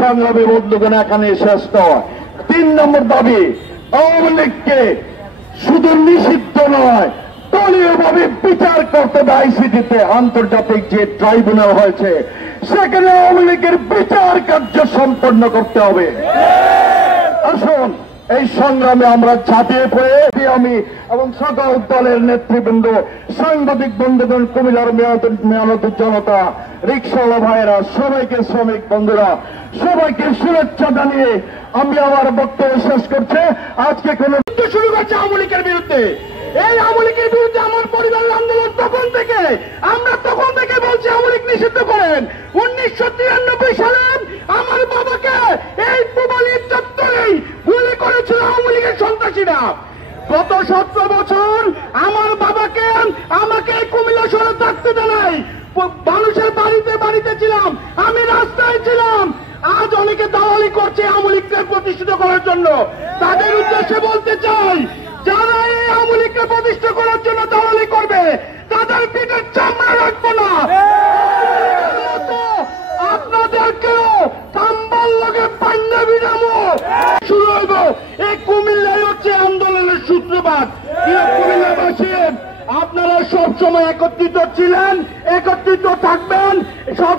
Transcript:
সংগ্রামী বন্ধুগণ এখানে শেষ নয়। 3 নম্বর দাবি, আওয়ামী লীগকে শুধু নিষিদ্ধ নয়, দলীয়ভাবে বিচার করতে হবে। আইসিটিতে আন্তর্জাতিক যে ট্রাইব্যুনাল হয়েছে সেখানে আওয়ামী লীগের বিচার কার্য সম্পন্ন করতে হবে। আসুন এই সংগ্রামে আমরা ঝাঁপিয়ে পড়ে আমি এবং সকল দলের নেতৃবৃন্দ, সাংবাদিক বন্ধুগণ, কুমিল্লার মেহনতি জনতা, রিকশাওয়ালা ভাইয়েরা, সবাইকে, শ্রমিক বন্ধুরা, সবাইকে শুভেচ্ছা জানিয়ে আমি আমার বক্তব্য শেষ করছি। আজকে কোন শুরু করছে আওয়ামী লীগের বিরুদ্ধে। এই আওয়ামী লীগের বিরুদ্ধে আমার পরিবারের আন্দোলন তখন থেকে, আমরা তখন থেকে বলছি আওয়ামী লীগ নিষিদ্ধ করেন। 1993 সালে আমার বাবাকে এই পুবালির চত্বরেই গুলি করেছিল আওয়ামী লীগের সন্ত্রাসীরা। গত 17 বছর আমার বাবাকে, আমাকে কুমিল্লা শহরে থাকতে জানাই, মানুষের বাড়িতে বাড়িতে ছিলাম, আমি রাস্তায় ছিলাম। আজ অনেকে দালালি করছে আওয়ামী লীগকে প্রতিষ্ঠিত করার জন্য। তাদের উদ্দেশ্যে বলতে চাই, যারা এই আওয়ামী লীগকে প্রতিষ্ঠা করার জন্য দালালি করবে তাদের পিঠের চামড়া রাখবো না। আপনাদেরকেও কাম্বাল লগে পাঞ্জাবি নামো শুরু হইব। এই কুমিল্লায় হচ্ছে আন্দোলনের সূত্রপাত। কুমিল্লাবাসী, আপনারা সবসময় একত্রিত ছিলেন, একত্রিত থাকবেন। সব